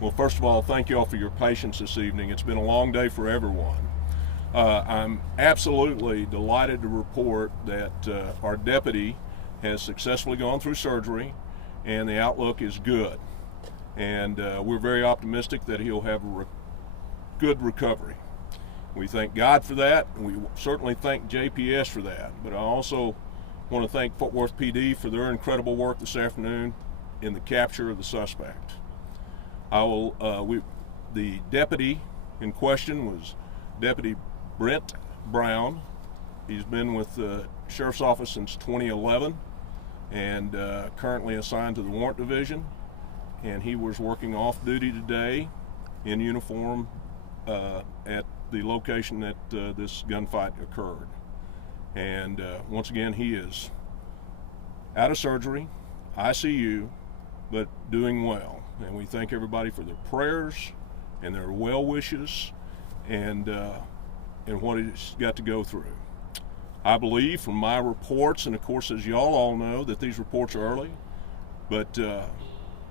Well, first of all, thank you all for your patience this evening. It's been a long day for everyone. I'm absolutely delighted to report that our deputy has successfully gone through surgery and the outlook is good. And we're very optimistic that he'll have a good recovery. We thank God for that, and we certainly thank JPS for that. But I also want to thank Fort Worth PD for their incredible work this afternoon in the capture of the suspect. The deputy in question was Deputy Brent Brown. He's been with the Sheriff's Office since 2011 and currently assigned to the Warrant Division. And he was working off duty today in uniform at the location that this gunfight occurred. And once again, he is out of surgery, ICU, but doing well. And we thank everybody for their prayers and their well wishes and what he's got to go through. I believe from my reports, and of course as y'all all know that these reports are early, but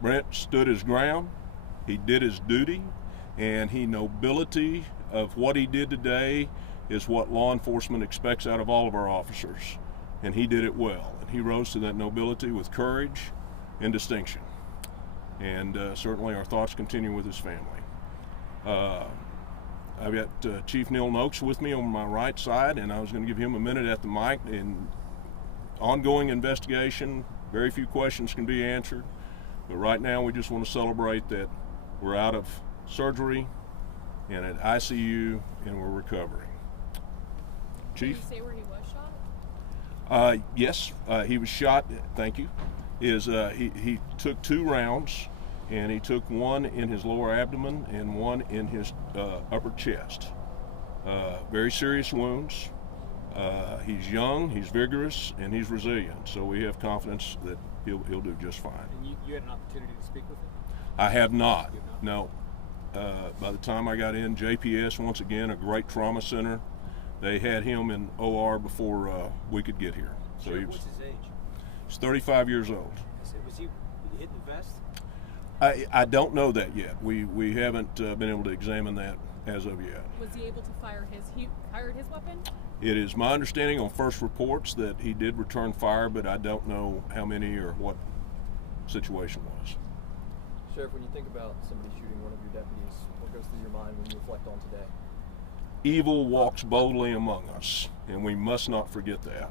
Brent stood his ground, he did his duty, and nobility of what he did today is what law enforcement expects out of all of our officers, and he did it well. And he rose to that nobility with courage and distinction. And certainly our thoughts continue with his family. I've got Chief Neil Noakes with me on my right side, and I was going to give him a minute at the mic. In ongoing investigation, very few questions can be answered, but right now we just want to celebrate that we're out of surgery and at ICU and we're recovering. Chief? Did you say where he was shot? Yes, he was shot, thank you. He took 2 rounds, and he took one in his lower abdomen and one in his upper chest. Very serious wounds. He's young, he's vigorous, and he's resilient, so we have confidence that he'll do just fine. And you had an opportunity to speak with him? I have not, no. By the time I got in, JPS, once again, a great trauma center, they had him in OR before we could get here. So what's his age? He's 35 years old. Was he hit the vest? I don't know that yet. We haven't been able to examine that as of yet. Was he able to fire his weapon? It is my understanding on first reports that he did return fire, but I don't know how many or what situation was. Sheriff, when you think about somebody shooting one of your deputies, what goes through your mind when you reflect on today? Evil walks boldly among us, and we must not forget that.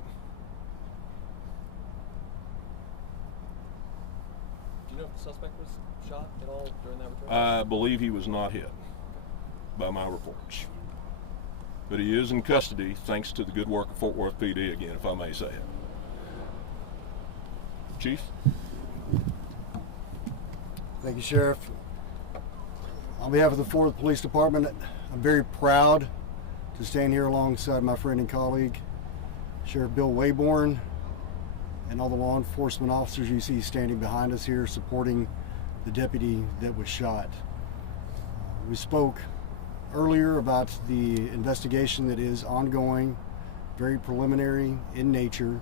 Do you know if the suspect was shot at all during that return? I believe he was not hit by my reports. But he is in custody thanks to the good work of Fort Worth PD again, if I may say it. Chief? Thank you, Sheriff. On behalf of the Fort Worth Police Department, I'm very proud to stand here alongside my friend and colleague, Sheriff Bill Waybourn, and all the law enforcement officers you see standing behind us here supporting the deputy that was shot. We spoke earlier about the investigation that is ongoing, very preliminary in nature.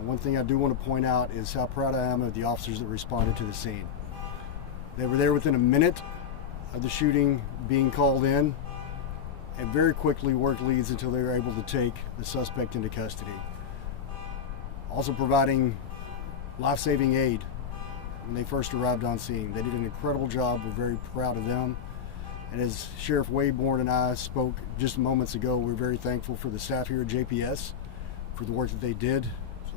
One thing I do want to point out is how proud I am of the officers that responded to the scene. They were there within a minute of the shooting being called in and very quickly worked leads until they were able to take the suspect into custody. Also providing life-saving aid when they first arrived on scene. They did an incredible job. We're very proud of them. And as Sheriff Waybourn and I spoke just moments ago, we're very thankful for the staff here at JPS for the work that they did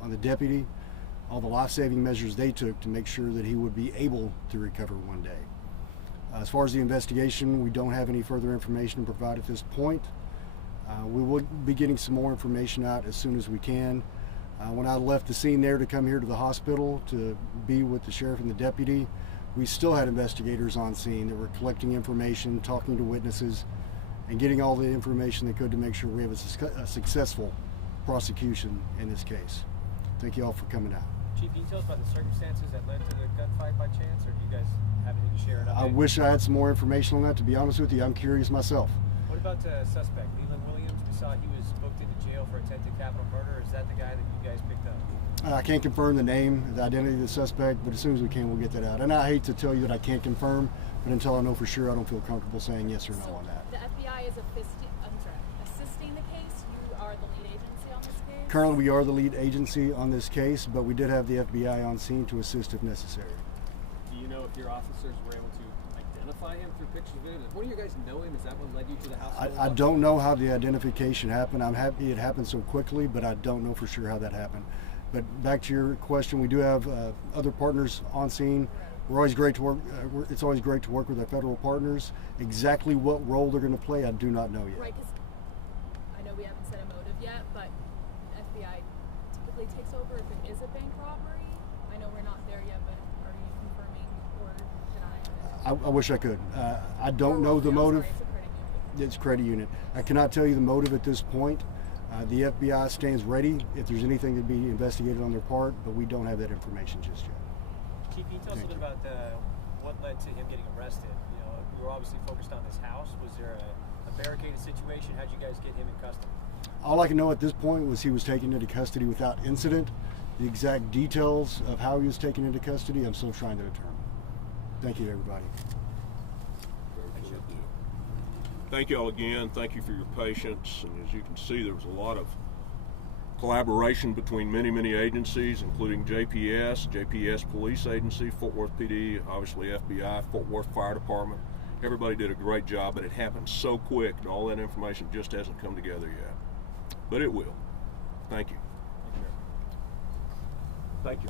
on the deputy, all the life-saving measures they took to make sure that he would be able to recover one day. As far as the investigation, we don't have any further information to provide at this point. We will be getting some more information out as soon as we can. When I left the scene there to come here to the hospital to be with the sheriff and the deputy, we still had investigators on scene that were collecting information, talking to witnesses, and getting all the information they could to make sure we have a successful prosecution in this case. Thank you all for coming out. Chief, can you tell us about the circumstances that led to the gunfight by chance, or do you guys have anything to share? I wish I had some more information on that. To be honest with you, I'm curious myself. What about the suspect, Leland Williams? We saw he was booked into jail for attempted capital murder. Is that the guy that you guys picked up? I can't confirm the name, the identity of the suspect, but as soon as we can, we'll get that out. And I hate to tell you that I can't confirm, but until I know for sure, I don't feel comfortable saying yes or no So on that. the FBI is assisting the case. You are the lead agency on this case. Currently, we are the lead agency on this case, but we did have the FBI on scene to assist if necessary. Do you know if your officers were able to identify him through pictures of video? Did one of you guys know him? Is that what led you to the house? I don't know how the identification happened. I'm happy it happened so quickly, but I don't know for sure how that happened. But back to your question, we do have other partners on scene. We're always great to work. It's always great to work with our federal partners. Exactly what role they're going to play, I do not know yet. Right, because I know we haven't set a motive yet, but FBI typically takes over if it is a bank robbery. I know we're not there yet, but are you confirming or denying? I wish I could. I don't know the motive. Sorry, it's a credit union. It's credit union. I cannot tell you the motive at this point. The FBI stands ready if there's anything to be investigated on their part, but we don't have that information just yet. Can you tell us a little bit about what led to him getting arrested? You know, we were obviously focused on this house. Was there a barricaded situation? How'd you guys get him in custody? All I can know at this point was he was taken into custody without incident. The exact details of how he was taken into custody, I'm still trying to determine. Thank you, everybody. Thank you all again. Thank you for your patience. And as you can see, there was a lot of collaboration between many agencies, including JPS Police Agency, Fort Worth PD, obviously FBI, Fort Worth Fire Department. Everybody did a great job, but it happened so quick and all that information just hasn't come together yet. But it will. Thank you. Thank you.